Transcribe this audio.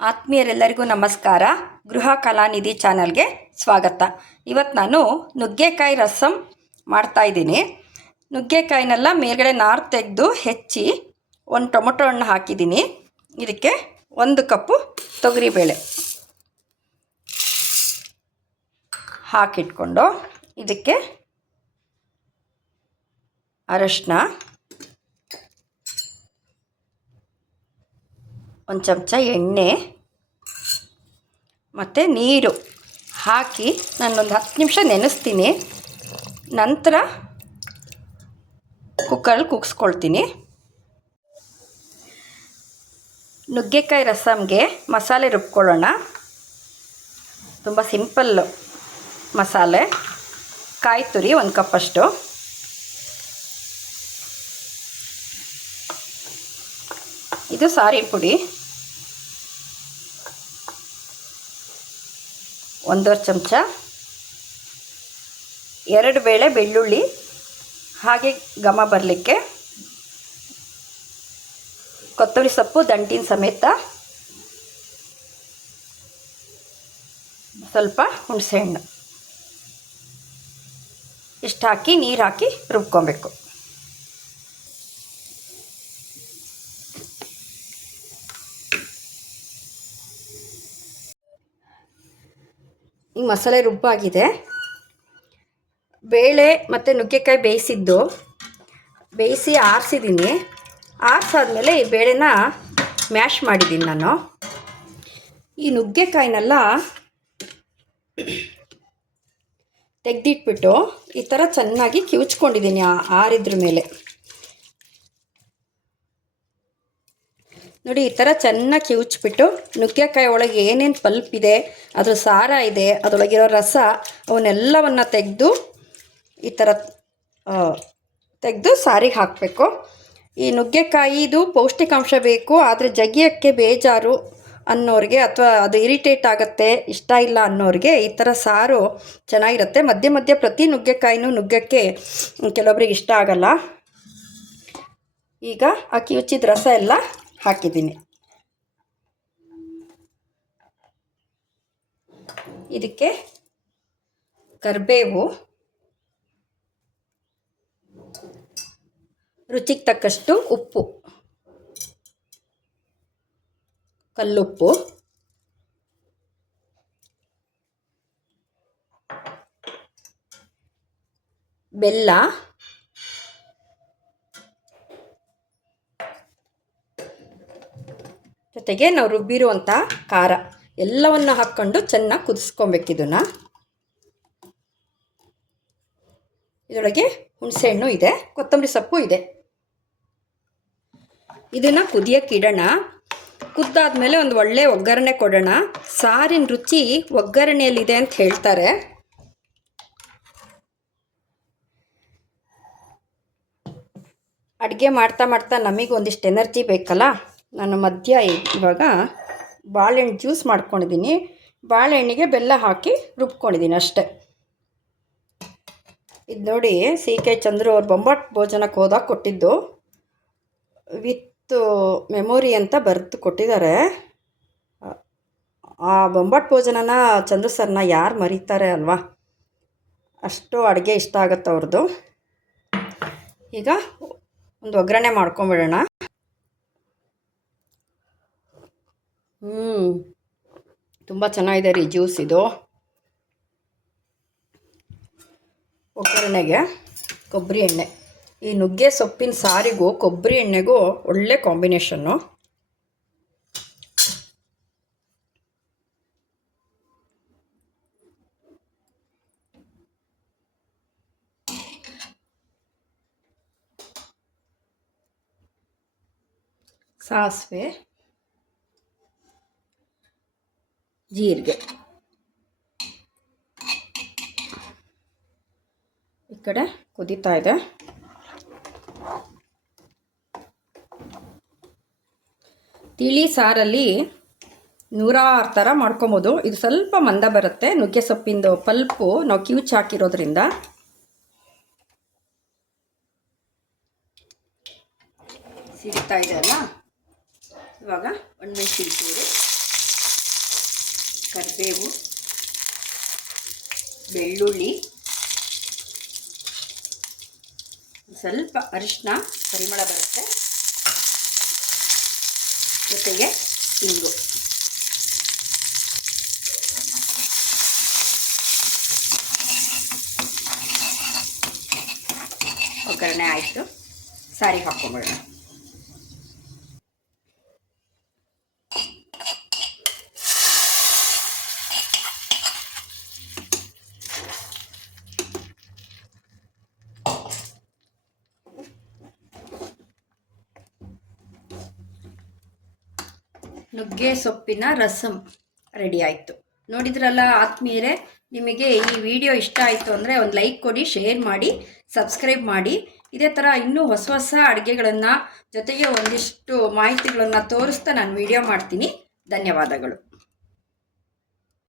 ಆತ್ಮೀಯರೆಲ್ಲರಿಗೂ ನಮಸ್ಕಾರ. ಗೃಹ ಕಲಾನಿಧಿ ಚಾನಲ್ಗೆ ಸ್ವಾಗತ. ಇವತ್ತು ನಾನು ನುಗ್ಗೆಕಾಯಿ ರಸಂ ಮಾಡ್ತಾಯಿದ್ದೀನಿ. ನುಗ್ಗೆಕಾಯಿನೆಲ್ಲ ಮೇಲ್ಗಡೆ ನಾರು ತೆಗೆದು ಹೆಚ್ಚಿ ಒಂದು ಟೊಮೊಟೊ ಹಣ್ಣು ಹಾಕಿದ್ದೀನಿ. ಇದಕ್ಕೆ 1 ಕಪ್ಪು ತೊಗರಿಬೇಳೆ ಹಾಕಿಟ್ಕೊಂಡು ಇದಕ್ಕೆ ಅರಶಿನ, 1 ಚಮಚ ಎಣ್ಣೆ ಮತ್ತು ನೀರು ಹಾಕಿ ನಾನೊಂದು 10 ನಿಮಿಷ ನೆನೆಸ್ತೀನಿ. ನಂತರ ಕುಕ್ಕರಲ್ಲಿ ಕೂಗಿಸ್ಕೊಳ್ತೀನಿ. ನುಗ್ಗೆಕಾಯಿ ರಸಮ್ಗೆ ಮಸಾಲೆ ರುಬ್ಕೊಳ್ಳೋಣ. ತುಂಬ ಸಿಂಪಲ್ಲು ಮಸಾಲೆ. ಕಾಯಿ ತುರಿ 1 ಕಪ್ಪಷ್ಟು, ಇದು ಸಾರಿನ ಪುಡಿ 1.5 ಚಮಚ, 2 ಬೇಳೆ ಬೆಳ್ಳುಳ್ಳಿ ಹಾಗೆ ಘಮ ಬರಲಿಕ್ಕೆ, ಕೊತ್ತಂಬರಿ ಸೊಪ್ಪು ದಂಟಿನ ಸಮೇತ, ಸ್ವಲ್ಪ ಹುಣಸೆಹಣ್ಣು ಇಷ್ಟು ಹಾಕಿ ನೀರು ಹಾಕಿ ರುಬ್ಕೊಬೇಕು. ಈ ಮಸಾಲೆ ರುಬ್ಬಾಗಿದೆ. ಬೇಳೆ ಮತ್ತು ನುಗ್ಗೆಕಾಯಿ ಬೇಯಿಸಿ ಆರಿಸಿದ್ದೀನಿ. ಆರಿಸಾದ್ಮೇಲೆ ಈ ಬೇಳೆನ ಮ್ಯಾಶ್ ಮಾಡಿದ್ದೀನಿ ನಾನು. ಈ ನುಗ್ಗೆಕಾಯಿನೆಲ್ಲ ತೆಗೆದಿಟ್ಬಿಟ್ಟು ಈ ಥರ ಚೆನ್ನಾಗಿ ಕಿವುಚ್ಕೊಂಡಿದ್ದೀನಿ ಆರಿದ್ರ ಮೇಲೆ. ನೋಡಿ, ಈ ಥರ ಚೆನ್ನಾಗಿ ಕಿವುಚ್ಬಿಟ್ಟು ನುಗ್ಗೆಕಾಯಿ ಒಳಗೆ ಏನೇನು ಪಲ್ಪ್ ಇದೆ, ಅದ್ರ ಸಾರ ಇದೆ, ಅದರೊಳಗಿರೋ ರಸ, ಅವನ್ನೆಲ್ಲವನ್ನು ತೆಗೆದು ಈ ಥರ ತೆಗೆದು ಸಾರಿಗೆ ಹಾಕಬೇಕು. ಈ ನುಗ್ಗೆಕಾಯಿದು ಪೌಷ್ಟಿಕಾಂಶ ಬೇಕು, ಆದರೆ ಜಗಿಯೋಕ್ಕೆ ಬೇಜಾರು ಅನ್ನೋರಿಗೆ ಅಥವಾ ಅದು ಇರಿಟೇಟ್ ಆಗುತ್ತೆ, ಇಷ್ಟ ಇಲ್ಲ ಅನ್ನೋರಿಗೆ ಈ ಥರ ಸಾರು ಚೆನ್ನಾಗಿರುತ್ತೆ. ಮಧ್ಯೆ ಮಧ್ಯೆ ಪ್ರತಿ ನುಗ್ಗೆಕಾಯಿನೂ ನುಗ್ಗಕ್ಕೆ ಕೆಲವೊಬ್ರಿಗೆ ಇಷ್ಟ ಆಗಲ್ಲ. ಈಗ ಆ ಕಿವುಚಿದ ರಸ ಎಲ್ಲ ಹಾಕಿದ್ದೀನಿ. ಇದಕ್ಕೆ ಕರಿಬೇವು, ರುಚಿಗೆ ತಕ್ಕಷ್ಟು ಉಪ್ಪು, ಕಲ್ಲುಪ್ಪು, ಬೆಲ್ಲ, ಜೊತೆಗೆ ನಾವು ರುಬ್ಬಿರುವಂಥ ಖಾರ ಎಲ್ಲವನ್ನು ಹಾಕ್ಕೊಂಡು ಚೆನ್ನಾಗಿ ಕುದಿಸ್ಕೊಬೇಕು. ಇದರೊಳಗೆ ಹುಣಸೆಹಣ್ಣು ಇದೆ, ಕೊತ್ತಂಬರಿ ಸೊಪ್ಪು ಇದೆ. ಇದನ್ನು ಕುದಿಯೋಕ್ಕೆ ಇಡೋಣ. ಕುದ್ದಾದ್ಮೇಲೆ ಒಂದು ಒಳ್ಳೆ ಒಗ್ಗರಣೆ ಕೊಡೋಣ. ಸಾರಿನ ರುಚಿ ಒಗ್ಗರಣೆಯಲ್ಲಿದೆ ಅಂತ ಹೇಳ್ತಾರೆ. ಅಡುಗೆ ಮಾಡ್ತಾ ಮಾಡ್ತಾ ನಮಗೆ ಒಂದಿಷ್ಟು ಎನರ್ಜಿ ಬೇಕಲ್ಲ. ನಾನು ಇವಾಗ ಬಾಳೆಹಣ್ಣು ಜ್ಯೂಸ್ ಮಾಡ್ಕೊಂಡಿದ್ದೀನಿ. ಬಾಳೆಹಣ್ಣಿಗೆ ಬೆಲ್ಲ ಹಾಕಿ ರುಬ್ಕೊಂಡಿದ್ದೀನಿ ಅಷ್ಟೆ. ಇದು ನೋಡಿ, CK ಚಂದ್ರು ಅವ್ರು ಬೊಂಬಾಟ್ ಭೋಜನಕ್ಕೆ ಹೋದಾಗ ಕೊಟ್ಟಿದ್ದು, ವಿತ್ ಮೆಮೊರಿ ಅಂತ ಬರೆದು ಕೊಟ್ಟಿದ್ದಾರೆ. ಆ ಬೊಂಬಾಟ್ ಭೋಜನನ ಚಂದ್ರು ಸರ್ನ ಯಾರು ಮರೀತಾರೆ ಅಲ್ವಾ, ಅಷ್ಟು ಅಡುಗೆ ಇಷ್ಟ ಆಗುತ್ತೆ ಅವ್ರದ್ದು. ಈಗ ಒಂದು ಒಗ್ಗರಣೆ ಮಾಡ್ಕೊಂಬಿಡೋಣ. ತುಂಬ ಚೆನ್ನಾಗಿದೆ ರೀ ಜ್ಯೂಸ್ ಇದು. ಒಗ್ಗರಣೆಗೆ ಕೊಬ್ಬರಿ ಎಣ್ಣೆ, ಈ ನುಗ್ಗೆ ಸೊಪ್ಪಿನ ಸಾರಿಗೂ ಕೊಬ್ಬರಿ ಎಣ್ಣೆಗೂ ಒಳ್ಳೆ ಕಾಂಬಿನೇಷನ್ನು. ಸಾಸಿವೆ, ಜೀರಿಗೆ, ಈ ಕಡೆ ಕುದೀತಾ ಇದೆ. ತಿಳಿ ಸಾರಲ್ಲಿ 106 ಥರ ಮಾಡ್ಕೊಬೋದು. ಇದು ಸ್ವಲ್ಪ ಮಂದ ಬರುತ್ತೆ, ನುಗ್ಗೆ ಸೊಪ್ಪಿಂದು ಪಲ್ಪು ನಾವು ಕಿವುಚ್ ಹಾಕಿರೋದ್ರಿಂದ. ಸಿಗ್ತಾ ಇದೆ ಅಲ್ಲ, ಇವಾಗ ಒಣಮೆಣಸಿನ ಪುಡಿ, ಕರಿಬೇವು, ಬೆಳ್ಳುಳ್ಳಿ, ಸ್ವಲ್ಪ ಅರಿಶಿನ ಪರಿಮಳ ಬರುತ್ತೆ, ಜೊತೆಗೆ ಇಂಗು. ಒಗ್ಗರಣೆ ಆಯಿತು, ಸಾರಿಗೆ ಹಾಕ್ಕೊಂಬಿಡೋಣ. ನುಗ್ಗೆ ಸೊಪ್ಪಿನ ರಸಮ್ ರೆಡಿ ಆಯಿತು. ನೋಡಿದ್ರಲ್ಲ ಆತ್ಮೀಯರೇ, ನಿಮಗೆ ಈ ವಿಡಿಯೋ ಇಷ್ಟ ಆಯಿತು ಅಂದರೆ ಒಂದು ಲೈಕ್ ಕೊಡಿ, ಶೇರ್ ಮಾಡಿ, ಸಬ್ಸ್ಕ್ರೈಬ್ ಮಾಡಿ. ಇದೇ ಥರ ಇನ್ನೂ ಹೊಸ ಹೊಸ ಅಡುಗೆಗಳನ್ನು ಜೊತೆಗೆ ಒಂದಿಷ್ಟು ಮಾಹಿತಿಗಳನ್ನು ತೋರಿಸ್ತಾ ನಾನು ವಿಡಿಯೋ ಮಾಡ್ತೀನಿ. ಧನ್ಯವಾದಗಳು.